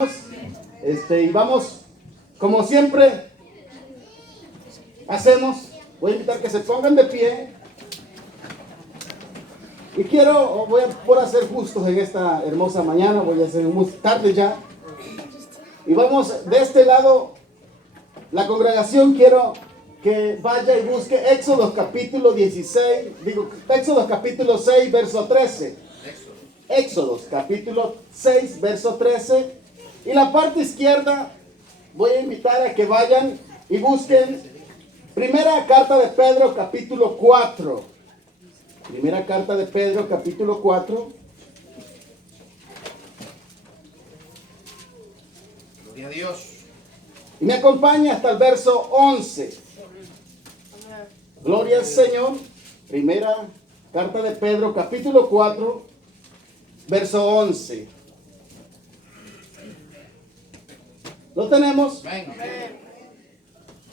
Y vamos, como siempre hacemos, voy a invitar que se pongan de pie. Y por hacer justos en esta hermosa mañana, voy a hacer muy tarde ya. Y vamos de este lado, la congregación, quiero que vaya y busque Éxodo capítulo 6, verso 13. Éxodo capítulo 6, verso 13. Y la parte izquierda, voy a invitar a que vayan y busquen Primera Carta de Pedro, capítulo 4. Primera Carta de Pedro, capítulo 4. Gloria a Dios. Y me acompaña hasta el verso 11. Gloria al Señor. Primera Carta de Pedro, capítulo 4, verso 11. ¿Lo tenemos? Amén.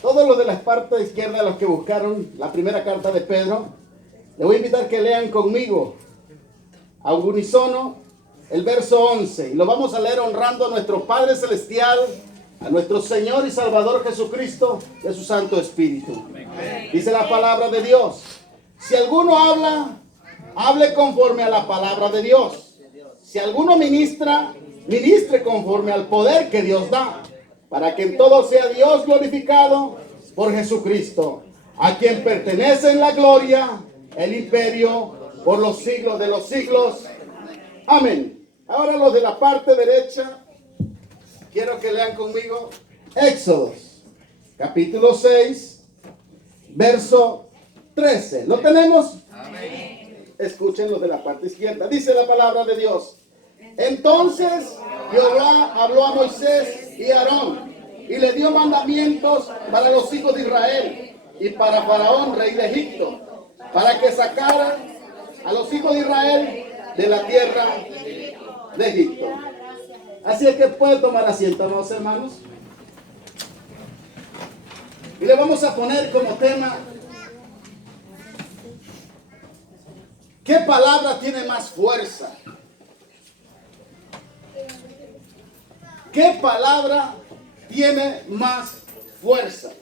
Todos los de la parte izquierda, los que buscaron la primera carta de Pedro, les voy a invitar que lean conmigo a unísono el verso 11. Y lo vamos a leer honrando a nuestro Padre Celestial, a nuestro Señor y Salvador Jesucristo y a su Santo Espíritu. Dice la palabra de Dios: si alguno habla, hable conforme a la palabra de Dios. Si alguno ministra, ministre conforme al poder que Dios da, para que en todo sea Dios glorificado por Jesucristo, a quien pertenece en la gloria, el imperio, por los siglos de los siglos. Amén. Ahora los de la parte derecha, quiero que lean conmigo Éxodo, capítulo 6, verso 13. ¿Lo tenemos? Amén. Escuchen los de la parte izquierda. Dice la palabra de Dios: entonces Jehová habló a Moisés y a Aarón y le dio mandamientos para los hijos de Israel y para Faraón, rey de Egipto, para que sacaran a los hijos de Israel de la tierra de Egipto. Así es que pueden tomar asiento, amados hermanos. Y le vamos a poner como tema: ¿qué palabra tiene más fuerza? ¿Qué palabra tiene más fuerza?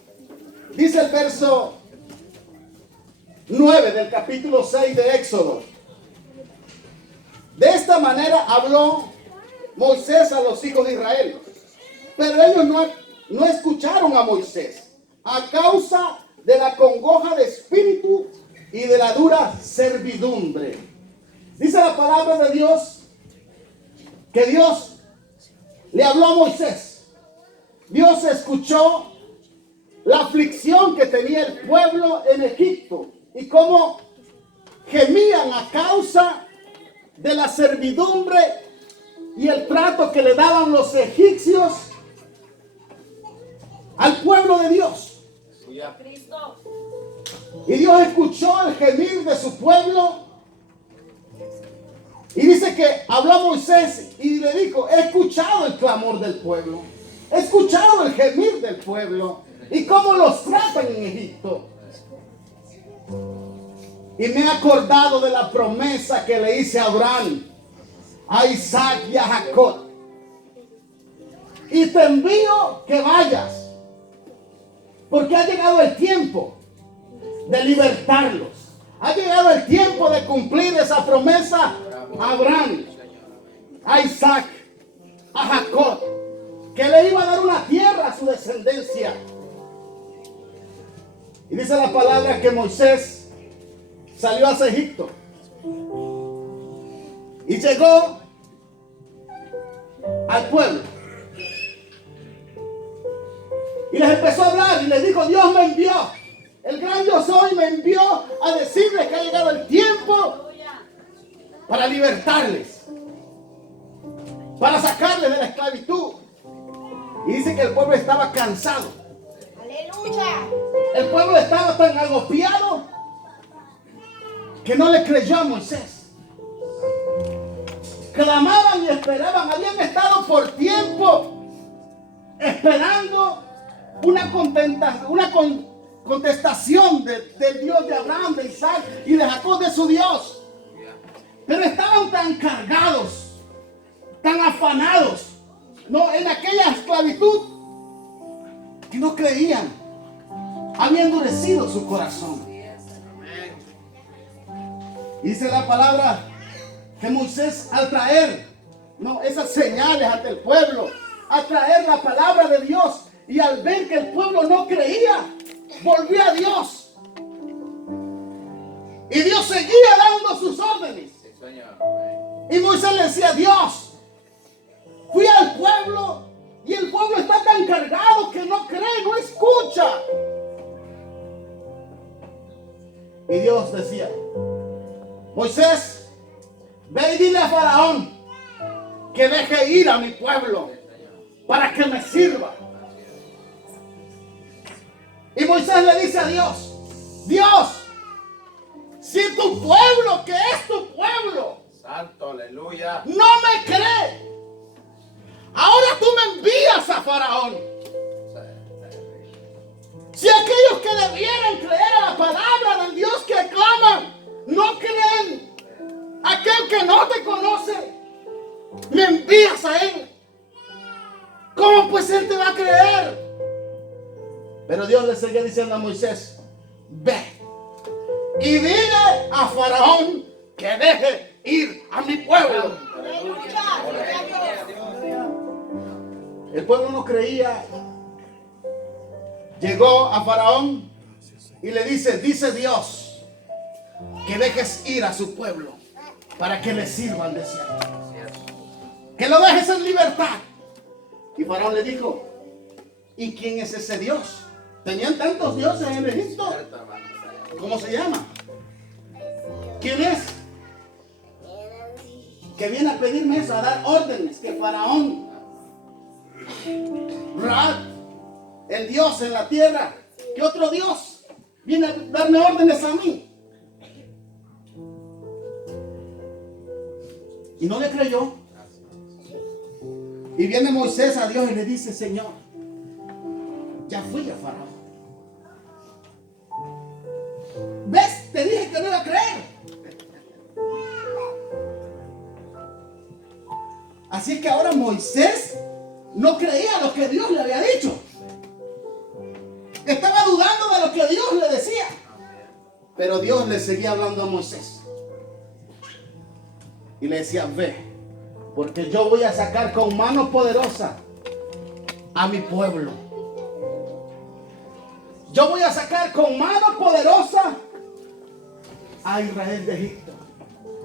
Dice el verso 9 del capítulo 6 de Éxodo: de esta manera habló Moisés a los hijos de Israel, pero ellos no escucharon a Moisés a causa de la congoja de espíritu y de la dura servidumbre. Dice la palabra de Dios que Dios le habló a Moisés. Dios escuchó la aflicción que tenía el pueblo en Egipto y cómo gemían a causa de la servidumbre y el trato que le daban los egipcios al pueblo de Dios. Y Dios escuchó el gemir de su pueblo. Y dice que habló a Moisés y le dijo: he escuchado el clamor del pueblo, he escuchado el gemir del pueblo y cómo los tratan en Egipto. Y me he acordado de la promesa que le hice a Abraham, a Isaac y a Jacob. Y te envío que vayas, porque ha llegado el tiempo de libertarlos. Ha llegado el tiempo de cumplir esa promesa a Abraham, a Isaac, a Jacob, que le iba a dar una tierra a su descendencia. Y dice la palabra que Moisés salió hacia Egipto y llegó al pueblo y les empezó a hablar y les dijo: Dios me envió, el gran yo soy me envió a decirles que ha llegado el tiempo para libertarles, para sacarles de la esclavitud. Y dice que el pueblo estaba cansado. ¡Aleluya! El pueblo estaba tan agobiado que no le creyó a Moisés. Clamaban y esperaban. Habían estado por tiempo esperando una contestación del Dios de Abraham, de Isaac y de Jacob, de su Dios. Pero estaban tan cargados, tan afanados, no, en aquella esclavitud, que no creían, había endurecido su corazón. Y dice la palabra que Moisés, al traer esas señales ante el pueblo, al traer la palabra de Dios, y al ver que el pueblo no creía, volvió a Dios. Y Dios seguía dando sus órdenes. Y Moisés le decía: Dios, fui al pueblo y el pueblo está tan cargado que no cree, no escucha. Y Dios decía: Moisés, ve y dile a Faraón que deje ir a mi pueblo para que me sirva. Y Moisés le dice a Dios: Dios, si tu pueblo, que es tu pueblo, Santo, aleluya. no me cree, ahora tú me envías a Faraón. Si aquellos que debieran creer a la palabra del Dios que claman no creen, aquel que no te conoce, me envías a él, ¿cómo pues él te va a creer? Pero Dios le seguía diciendo a Moisés: ve y dile a Faraón que deje ir a mi pueblo. El pueblo no creía. Llegó a Faraón y le dice: dice Dios que dejes ir a su pueblo para que le sirva al desierto, que lo dejes en libertad. Y Faraón le dijo: ¿y quién es ese Dios? Tenían tantos dioses en Egipto. ¿Cómo se llama? ¿Quién es? Que viene a pedirme eso, a dar órdenes. Que Faraón, Ra, el Dios en la tierra, que otro Dios viene a darme órdenes a mí. Y no le creyó. Y viene Moisés a Dios y le dice: Señor, ya fui a Faraón. ¿Ves? Te dije que no iba a creer. Así que ahora Moisés no creía lo que Dios le había dicho. Estaba dudando de lo que Dios le decía. Pero Dios le seguía hablando a Moisés. Y le decía: ve, porque yo voy a sacar con mano poderosa a mi pueblo. Yo voy a sacar con mano poderosa a Israel de Egipto.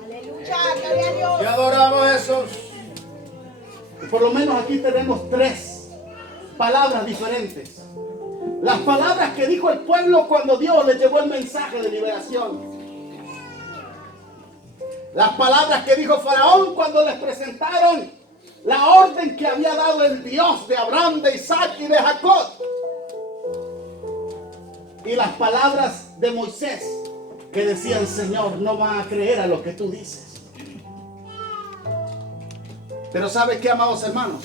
Aleluya, gloria a Dios. Te adoramos, Jesús. Y por lo menos aquí tenemos 3 palabras diferentes. Las palabras que dijo el pueblo cuando Dios les llevó el mensaje de liberación. Las palabras que dijo Faraón cuando les presentaron la orden que había dado el Dios de Abraham, de Isaac y de Jacob. Y las palabras de Moisés que decían: Señor, no van a creer a lo que tú dices. Pero ¿sabe qué, amados hermanos?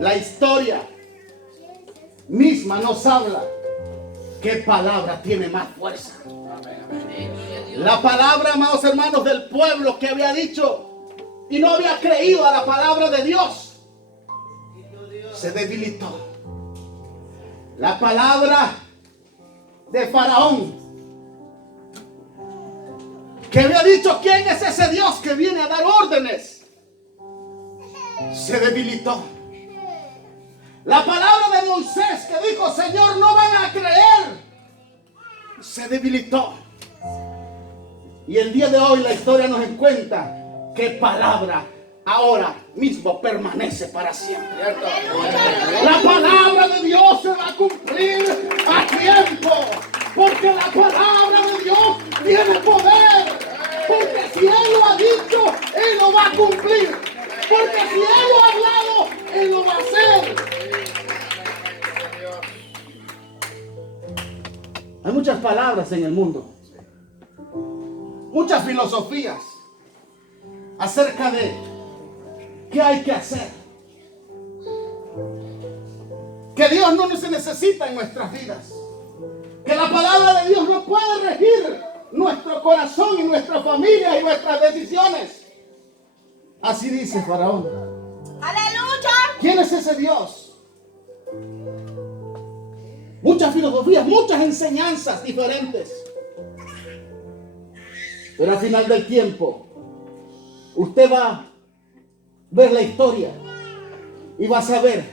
La historia misma nos habla qué palabra tiene más fuerza. La palabra, amados hermanos, del pueblo que había dicho y no había creído a la palabra de Dios, se debilitó. La palabra de Faraón, que había dicho: ¿quién es ese Dios que viene a dar órdenes?, se debilitó. La palabra de Moisés, que dijo: Señor, no van a creer, se debilitó. Y el día de hoy la historia nos cuenta qué palabra ahora mismo permanece para siempre. La palabra de Dios se va a cumplir a tiempo, porque la palabra de Dios tiene poder. Porque si Él lo ha dicho, Él lo va a cumplir. Porque si Él lo ha hablado, Él lo va a hacer. Hay muchas palabras en el mundo, muchas filosofías acerca de qué hay que hacer. Que Dios no se necesita en nuestras vidas. Que la palabra de Dios no puede regir nuestro corazón y nuestra familia y nuestras decisiones. Así dice Faraón. Aleluya. ¿Quién es ese Dios? Muchas filosofías, muchas enseñanzas diferentes. Pero al final del tiempo, usted va a ver la historia y va a saber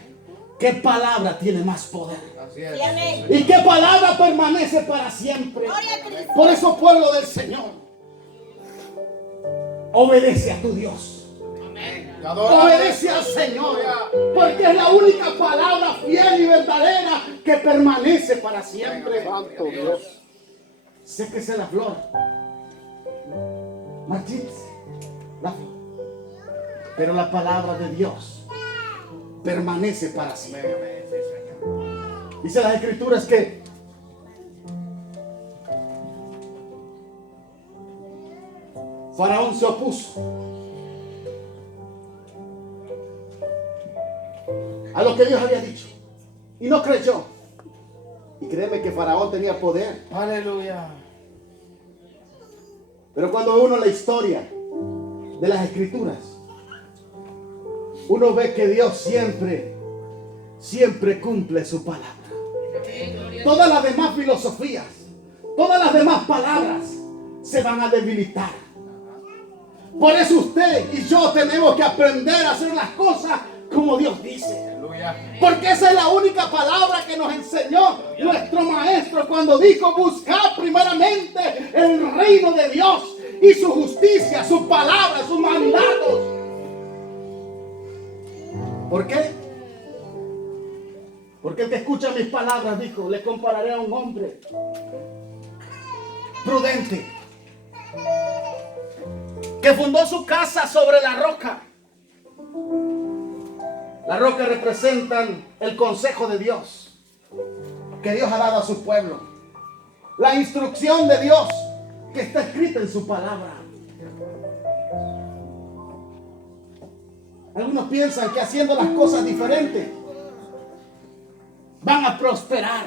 qué palabra tiene más poder. Así es. Sí, amén. Y qué palabra permanece para siempre. Gloria a Cristo. Por eso, pueblo del Señor, obedece a tu Dios. Te adoramos. Obedece al Señor, porque es la única palabra fiel y verdadera que permanece para siempre. Santo Dios. Séquese la flor, marchítese la flor, pero la palabra de Dios permanece para siempre. Amén, amén, sí, Señor. Dice las Escrituras que Faraón se opuso a lo que Dios había dicho y no creyó. Y créeme que Faraón tenía poder. Aleluya. Pero cuando uno la historia de las Escrituras, uno ve que Dios siempre cumple su palabra. Todas las demás filosofías, todas las demás palabras se van a debilitar. Por eso usted y yo tenemos que aprender a hacer las cosas como Dios dice. Aleluya. Porque esa es la única palabra que nos enseñó nuestro maestro cuando dijo: buscad primeramente el reino de Dios y su justicia, su palabra, sus mandatos. ¿Por qué? Porque el que escucha mis palabras, dijo, le compararé a un hombre prudente que fundó su casa sobre la roca. La roca representa el consejo de Dios que Dios ha dado a su pueblo. La instrucción de Dios que está escrita en su palabra. Algunos piensan que haciendo las cosas diferentes van a prosperar.